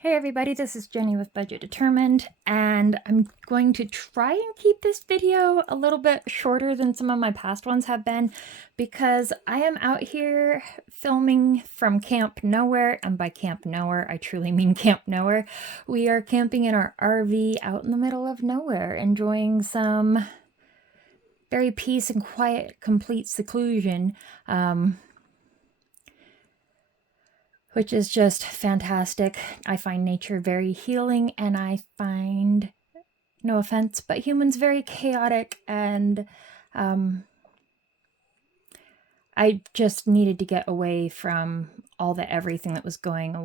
Hey everybody, this is Jenny with Budget Determined, and I'm going to try and keep this video a little bit shorter than some of my past ones have been because I am out here filming from Camp Nowhere, and by Camp Nowhere, I truly mean Camp Nowhere. We are camping in our RV out in the middle of nowhere, enjoying some very peace and quiet, complete seclusion. Which is just fantastic. I find nature very healing, and I find, no offense, but humans very chaotic, and I just needed to get away from all the everything that was going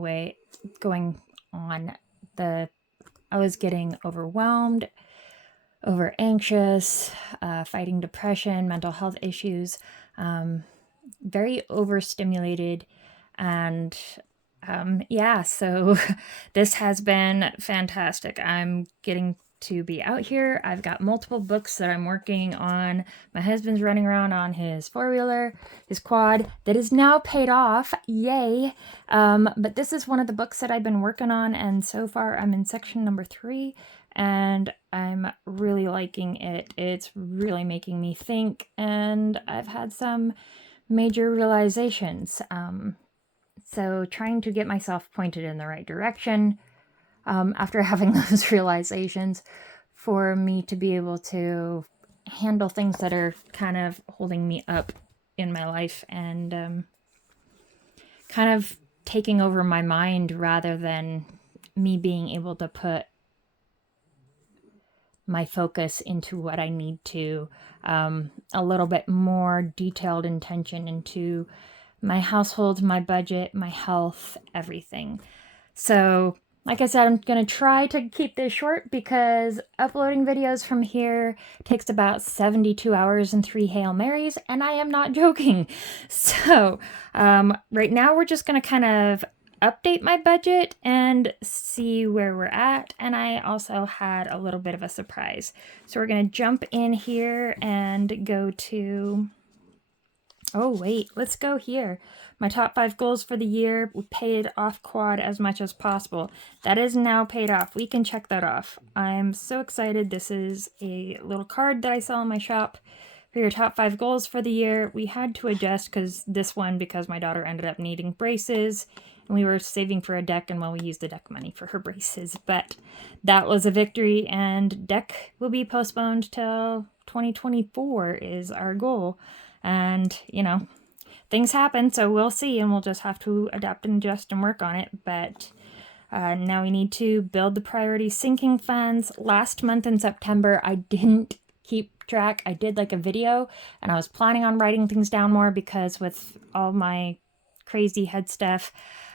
on. I was getting overwhelmed, over anxious, fighting depression, mental health issues, very overstimulated. And so this has been fantastic. I'm getting to be out here. I've got multiple books that I'm working on. My husband's running around on his four-wheeler, his quad, that is now paid off. Yay. But this is one of the books that I've been working on, and so far I'm in section number 3, and I'm really liking it. It's really making me think, and I've had some major realizations. So trying to get myself pointed in the right direction after having those realizations for me to be able to handle things that are kind of holding me up in my life and kind of taking over my mind rather than me being able to put my focus into what I need to, a little bit more detailed intention into my household, my budget, my health, everything. So, like I said, I'm going to try to keep this short because uploading videos from here takes about 72 hours and 3 Hail Marys, and I am not joking. So, right now we're just going to kind of update my budget and see where we're at, and I also had a little bit of a surprise. So we're going to jump in here and go to... Oh, wait, let's go here. My top 5 goals for the year. We paid off quad as much as possible. That is now paid off. We can check that off. I'm so excited. This is a little card that I sell in my shop for your top 5 goals for the year. We had to adjust because my daughter ended up needing braces, and we were saving for a deck, and we used the deck money for her braces. But that was a victory, and deck will be postponed till 2024 is our goal. And, things happen, so we'll see, and we'll just have to adapt and adjust and work on it. But now we need to build the priority sinking funds. Last month in September, I didn't keep track. I did like a video, and I was planning on writing things down more because with all my crazy head stuff,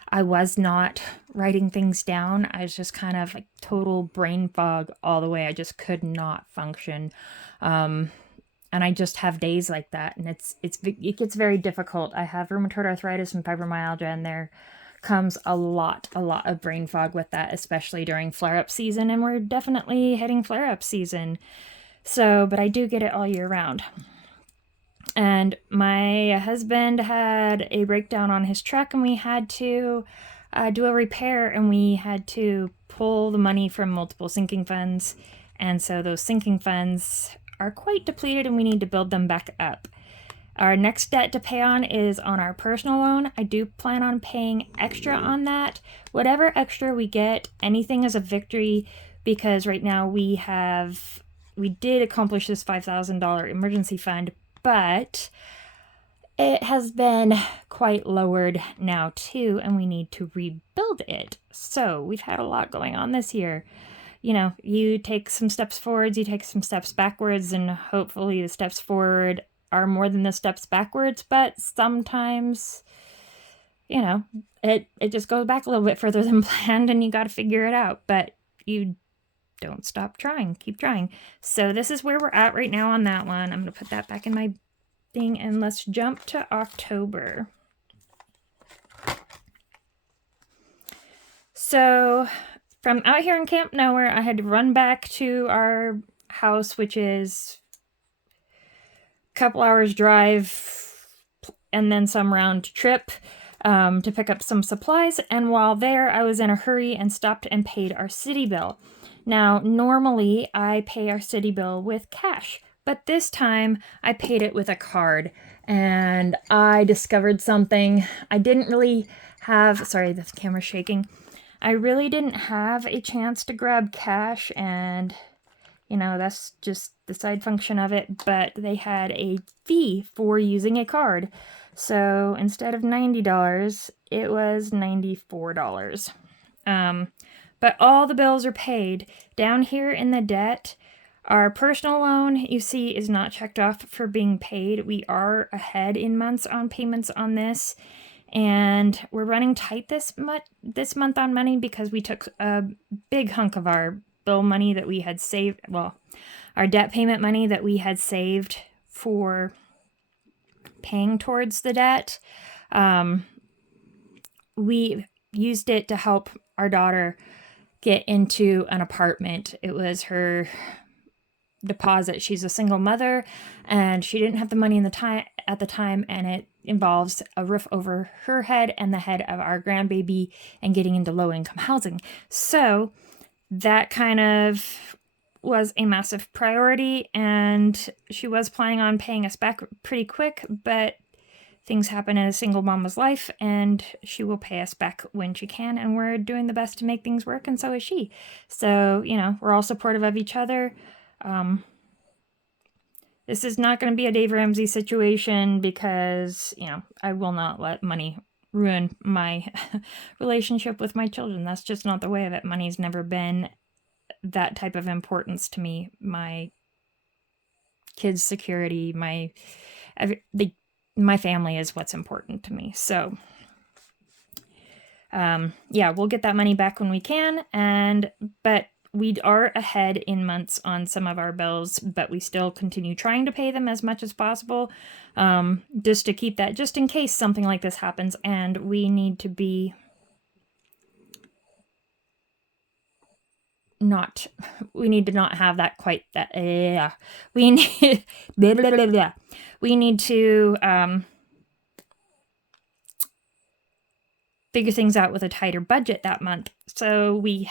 I was not writing things down. I was just kind of like total brain fog all the way. I just could not function. And I just have days like that, and it gets very difficult. I have rheumatoid arthritis and fibromyalgia, and there comes a lot of brain fog with that, especially during flare-up season, and we're definitely hitting flare-up season. So, but I do get it all year round. And my husband had a breakdown on his truck, and we had to do a repair, and we had to pull the money from multiple sinking funds, and so those sinking funds are quite depleted, and we need to build them back up. Our next debt to pay on is on our personal loan. I do plan on paying extra on that. Whatever extra we get, anything is a victory, because right now we did accomplish this $5,000 emergency fund, but it has been quite lowered now too, and we need to rebuild it. So we've had a lot going on this year. You take some steps forwards, you take some steps backwards, and hopefully the steps forward are more than the steps backwards, but sometimes, it just goes back a little bit further than planned, and you got to figure it out, but you don't stop trying, keep trying. So this is where we're at right now on that one. I'm going to put that back in my thing, and let's jump to October. So from out here in Camp Nowhere, I had to run back to our house, which is a couple hours drive and then some round trip. to pick up some supplies. And while there, I was in a hurry and stopped and paid our city bill. Now, normally I pay our city bill with cash, but this time I paid it with a card. And I discovered something. I didn't really have, sorry, the camera's shaking. I really didn't have a chance to grab cash, and that's just the side function of it, but they had a fee for using a card. So instead of $90, it was $94. But all the bills are paid. Down here in the debt, our personal loan, you see, is not checked off for being paid. We are ahead in months on payments on this. And we're running tight this month on money because we took a big hunk of our bill money that we had saved, our debt payment money that we had saved for paying towards the debt. We used it to help our daughter get into an apartment. It was her deposit. She's a single mother and she didn't have the money at the time, and it involves a roof over her head and the head of our grandbaby and getting into low-income housing. So that kind of was a massive priority, and she was planning on paying us back pretty quick, but things happen in a single mama's life, and she will pay us back when she can, and we're doing the best to make things work, and so is she. So, we're all supportive of each other. This is not going to be a Dave Ramsey situation because, I will not let money ruin my relationship with my children. That's just not the way of it. Money's never been that type of importance to me. My kids' security, my family is what's important to me. So, we'll get that money back when we can. But we are ahead in months on some of our bills, but we still continue trying to pay them as much as possible, just to keep that, just in case something like this happens, and we need to be not have that quite that, we need, we need to, figure things out with a tighter budget that month. So we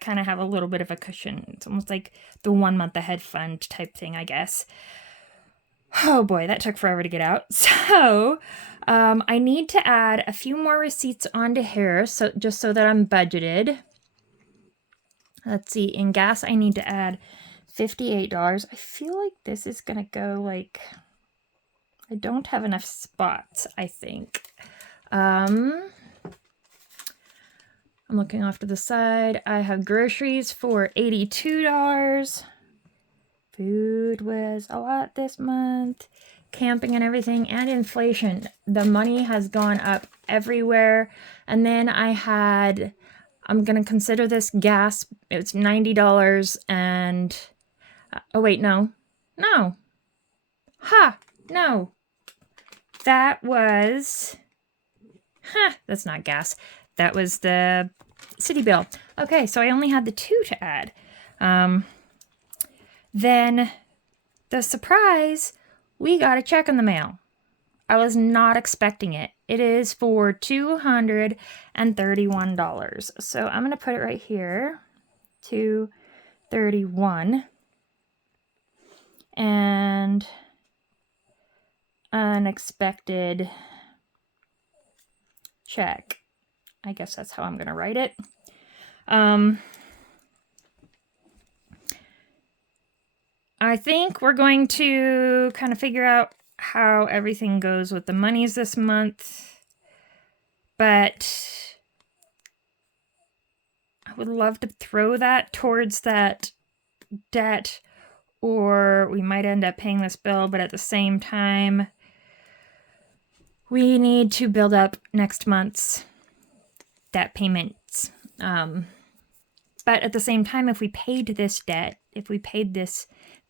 kind of have a little bit of a cushion. It's almost like the 1 month ahead fund type thing, I guess. Oh boy, that took forever to get out. So I need to add a few more receipts onto here, so just so that I'm budgeted. Let's see, in gas I need to add $58. I feel like this is gonna go like, I don't have enough spots, I think. I'm looking off to the side. I have groceries for $82. Food was a lot this month. Camping and everything, and inflation. The money has gone up everywhere. And then I'm going to consider this gas. It's $90 and, oh wait, no. That was, that's not gas. That was the city bill. Okay, so I only had the 2 to add. Then the surprise, we got a check in the mail. I was not expecting it. It is for $231. So I'm going to put it right here, $231. And unexpected check. I guess that's how I'm going to write it. I think we're going to kind of figure out how everything goes with the monies this month. But I would love to throw that towards that debt, or we might end up paying this bill, but at the same time, we need to build up next month's debt payments. But at the same time, if we paid this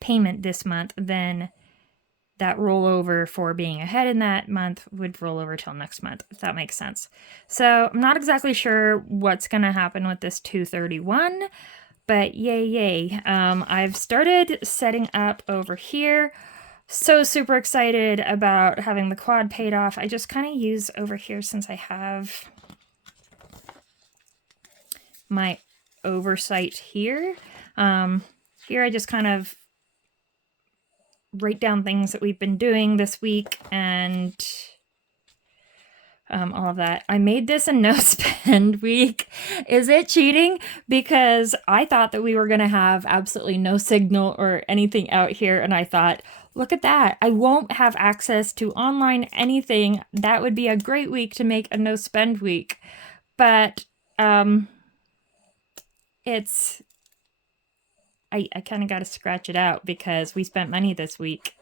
payment this month, then that rollover for being ahead in that month would roll over till next month, if that makes sense. So I'm not exactly sure what's going to happen with this 231, but yay. I've started setting up over here So super excited about having the quad paid off. I just kind of use over here, since I have my oversight here. Here I just kind of write down things that we've been doing this week and all of that. I made this a no spend week. Is it cheating? Because I thought that we were going to have absolutely no signal or anything out here. And I thought, look at that. I won't have access to online anything. That would be a great week to make a no spend week. But it's, I kind of got to scratch it out because we spent money this week.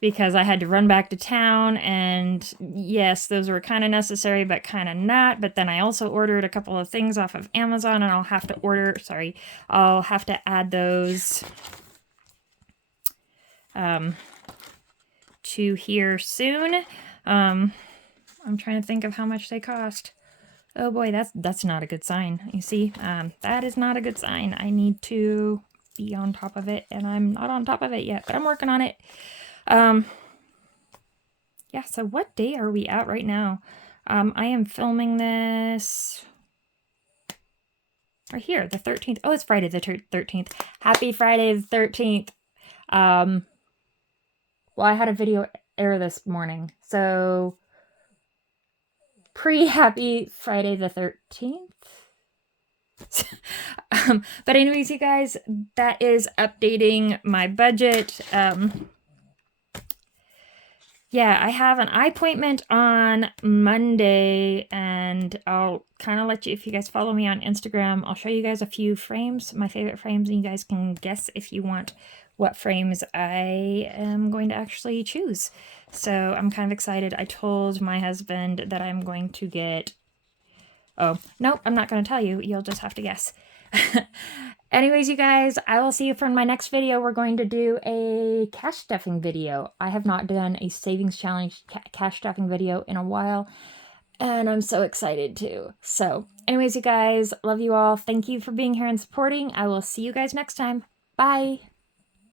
Because I had to run back to town, and yes, those were kind of necessary, but kind of not. But then I also ordered a couple of things off of Amazon, and I'll have to add those to here soon. I'm trying to think of how much they cost. Oh boy, that's not a good sign. You see, that is not a good sign. I need to be on top of it, and I'm not on top of it yet, but I'm working on it. Yeah, so what day are we at right now? I am filming this right here, the 13th. Oh, it's Friday the 13th. Happy Friday the 13th. Well, I had a video air this morning, so pre-happy Friday the 13th. But anyways, you guys, that is updating my budget. Yeah, I have an eye appointment on Monday, and I'll kind of let you, if you guys follow me on Instagram, I'll show you guys a few frames, my favorite frames, and you guys can guess if you want what frames I am going to actually choose. So I'm kind of excited. I told my husband that I'm going to get, oh, nope, I'm not going to tell you. You'll just have to guess. Anyways, you guys, I will see you for my next video. We're going to do a cash stuffing video. I have not done a savings challenge cash stuffing video in a while, and I'm so excited too. So anyways, you guys, love you all. Thank you for being here and supporting. I will see you guys next time. Bye.